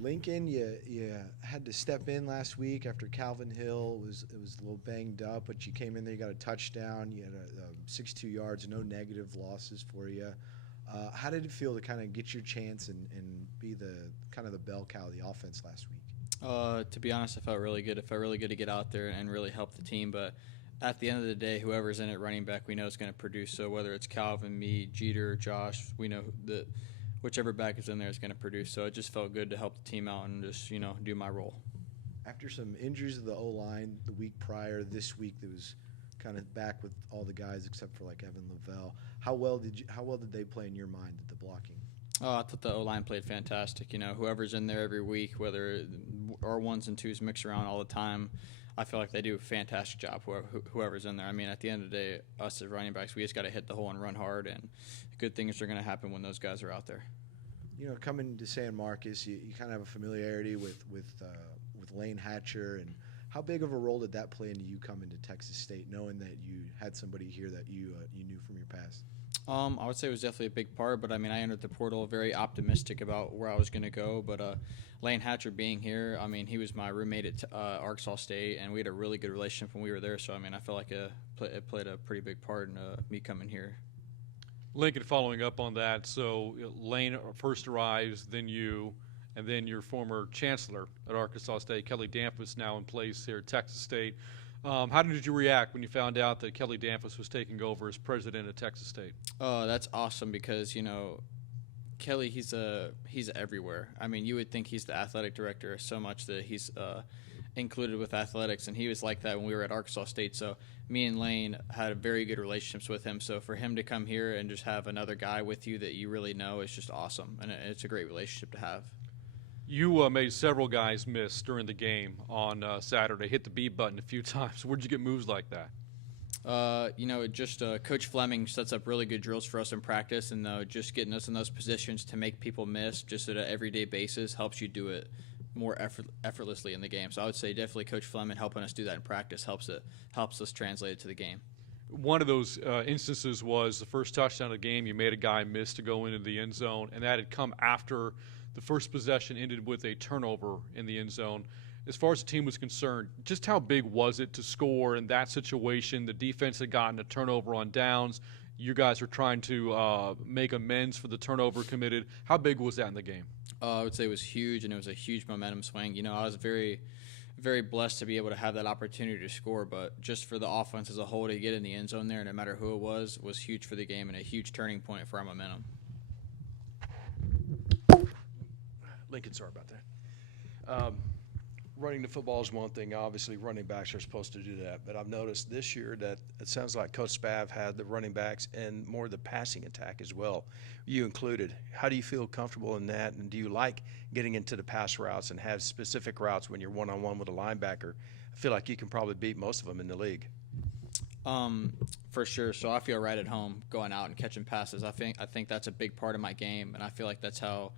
Lincoln, you had to step in last week after Calvin Hill was a little banged up, but you came in there, you got a touchdown, you had 62 yards, no negative losses for you. How did it feel to kind of get your chance and be the kind of the bell cow of the offense last week? To be honest, I felt really good. It felt really good to get out there and really help the team. But at the end of the day, whoever's in at running back, we know is going to produce. So whether it's Calvin, me, Jeter, Josh, we know that whichever back is in there is going to produce. So it just felt good to help the team out and just do my role. After some injuries of the O-line the week prior, this week there was kind of back with all the guys except for like Evan Lavelle. How well did they play in your mind at the blocking? Oh, I thought the O-line played fantastic. Whoever's in there every week, whether our ones and twos mix around all the time, I feel like they do a fantastic job, whoever's in there. I mean, at the end of the day, us as running backs, we just got to hit the hole and run hard, and good things are going to happen when those guys are out there. Coming to San Marcos, you kind of have a familiarity with Lane Hatcher, and how big of a role did that play into you coming to Texas State, knowing that you had somebody here that you knew from your past? I would say it was definitely a big part, but I mean, I entered the portal very optimistic about where I was going to go. But Lane Hatcher being here, I mean, he was my roommate at Arkansas State, and we had a really good relationship when we were there. So I mean, I felt like it played a pretty big part in me coming here. Lincoln, following up on that, so Lane first arrives, then you, and then your former chancellor at Arkansas State, Kelly Damphus, now in place here at Texas State. How did you react when you found out that Kelly Damphus was taking over as president of Texas State? Oh, that's awesome because, Kelly, he's everywhere. I mean, you would think he's the athletic director so much that he's included with athletics, and he was like that when we were at Arkansas State. So me and Lane had very good relationships with him. So for him to come here and just have another guy with you that you really know is just awesome, and it's a great relationship to have. You made several guys miss during the game on Saturday, hit the B button a few times. Where'd you get moves like that? Coach Fleming sets up really good drills for us in practice, and just getting us in those positions to make people miss just at an everyday basis helps you do it more effortlessly in the game. So I would say definitely Coach Fleming helping us do that in practice helps us translate it to the game. One of those instances was the first touchdown of the game. You made a guy miss to go into the end zone, and that had come after the first possession ended with a turnover in the end zone. As far as the team was concerned, just how big was it to score in that situation? The defense had gotten a turnover on downs. You guys are trying to make amends for the turnover committed. How big was that in the game? I would say it was huge, and it was a huge momentum swing. I was very, very blessed to be able to have that opportunity to score, but just for the offense as a whole to get in the end zone there, no matter who it was huge for the game and a huge turning point for our momentum. Lincoln, sorry about that. Running the football is one thing. Obviously, running backs are supposed to do that. But I've noticed this year that it sounds like Coach Spav had the running backs and more of the passing attack as well, you included. How do you feel comfortable in that? And do you like getting into the pass routes and have specific routes when you're one-on-one with a linebacker? I feel like you can probably beat most of them in the league. For sure. So I feel right at home going out and catching passes. I think that's a big part of my game, and I feel like that's a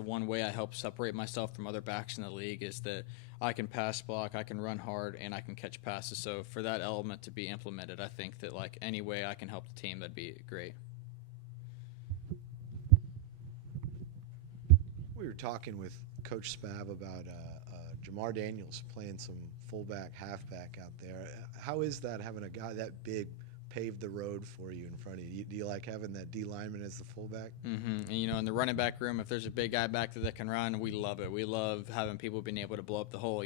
one way I help separate myself from other backs in the league is that I can pass block, I can run hard, and I can catch passes. So for that element to be implemented, I think that like any way I can help the team, that'd be great. We were talking with Coach Spav about Jamar Daniels playing some fullback, halfback out there. How is that having a guy that big pave the road for you in front of you? Do you like having that D lineman as the fullback? Mm-hmm. And, in the running back room, if there's a big guy back there that can run, we love it. We love having people being able to blow up the hole.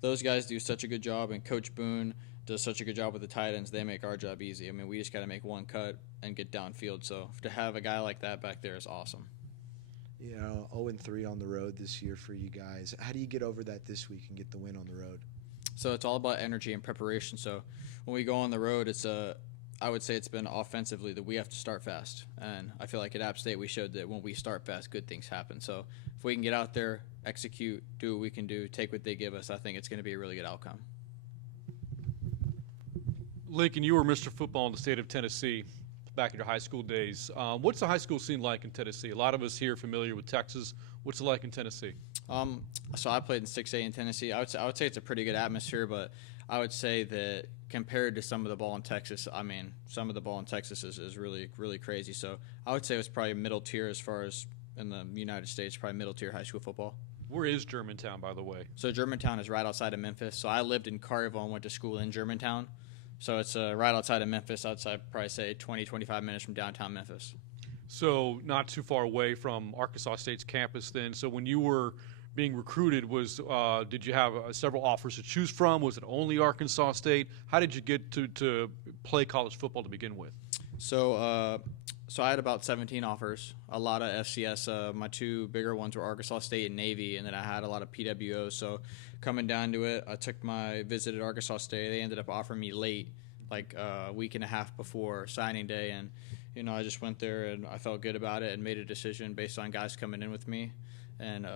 Those guys do such a good job, and Coach Boone does such a good job with the tight ends. They make our job easy. I mean, we just got to make one cut and get downfield. So to have a guy like that back there is awesome. 0-3 on the road this year for you guys. How do you get over that this week and get the win on the road? So it's all about energy and preparation. So when we go on the road, I would say it's been offensively that we have to start fast. And I feel like at App State we showed that when we start fast, good things happen. So if we can get out there, execute, do what we can do, take what they give us, I think it's going to be a really good outcome. Lincoln, you were Mr. Football in the state of Tennessee back in your high school days. What's the high school scene like in Tennessee? A lot of us here are familiar with Texas. What's it like in Tennessee? So I played in 6A in Tennessee. I would say it's a pretty good atmosphere, but I would say that compared to some of the ball in Texas, some of the ball in Texas is really, really crazy. So I would say it was probably middle tier as far as in the United States, probably middle tier high school football. Where is Germantown, by the way? So Germantown is right outside of Memphis. So I lived in Carterville and went to school in Germantown. So it's right outside of Memphis, outside probably say 20, 25 minutes from downtown Memphis. So not too far away from Arkansas State's campus then. So when you were being recruited, did you have several offers to choose from? Was it only Arkansas State? How did you get to play college football to begin with? So I had about 17 offers, a lot of FCS. My two bigger ones were Arkansas State and Navy, and then I had a lot of PWOs. So coming down to it, I took my visit at Arkansas State. They ended up offering me late, like a week and a half before signing day, and I just went there and I felt good about it and made a decision based on guys coming in with me, and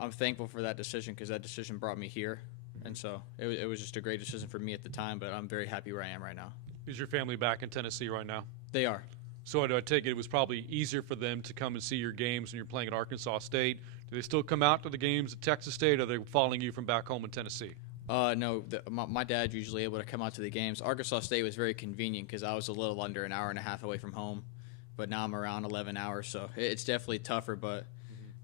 I'm thankful for that decision because that decision brought me here, and so it was just a great decision for me at the time. But I'm very happy where I am right now. Is your family back in Tennessee right now? They are. So I take it was probably easier for them to come and see your games when you're playing at Arkansas State. Do they still come out to the games at Texas State, or are they following you from back home in Tennessee? No, my dad's usually able to come out to the games. Arkansas State was very convenient because I was a little under an hour and a half away from home, but now I'm around 11 hours, so it's definitely tougher, but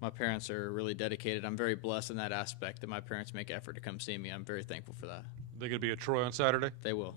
my parents are really dedicated. I'm very blessed in that aspect that my parents make effort to come see me. I'm very thankful for that. They going to be at Troy on Saturday? They will.